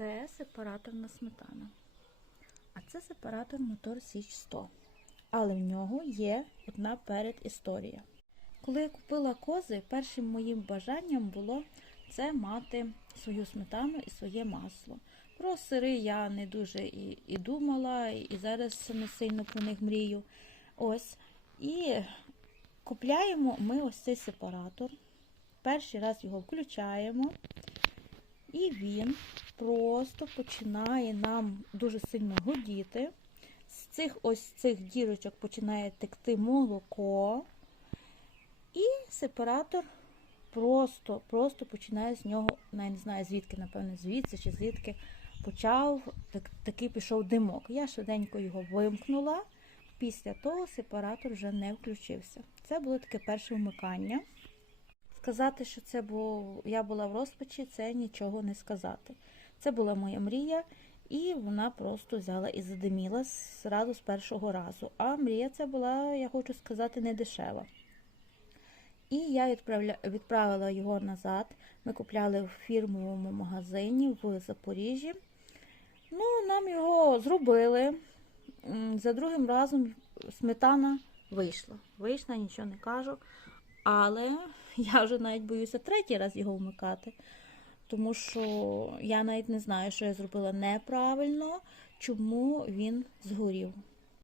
Це сепараторна сметана. А це сепаратор мотор Січ 100. Але в нього є одна передісторія. Коли я купила кози, першим моїм бажанням було це мати свою сметану і своє масло. Про сири я не дуже і, і думала, і зараз не сильно про них мрію. Ось. І купляємо ми ось цей сепаратор. Перший раз його включаємо, і він просто починає нам дуже сильно гудіти. З цих ось цих дірочок починає текти молоко. І сепаратор просто, просто починає з нього, ну, я не знаю звідки, напевно, звідси чи звідки почав, так, такий пішов димок. Я швиденько його вимкнула. Після того сепаратор вже не включився. Це було таке перше вмикання. Сказати, що це був, я була в розпачі, це нічого не сказати. Це була моя мрія, і вона просто взяла і задиміла зразу з першого разу. А мрія це була, я хочу сказати, не дешева. І я відправила його назад. Ми купляли в фірмовому магазині в Запоріжжі. Ну, нам його зробили. За другим разом сметана вийшла. Вийшла, нічого не кажу. Але я вже навіть боюся третій раз його вмикати. Тому що я навіть не знаю, що я зробила неправильно, чому він згорів.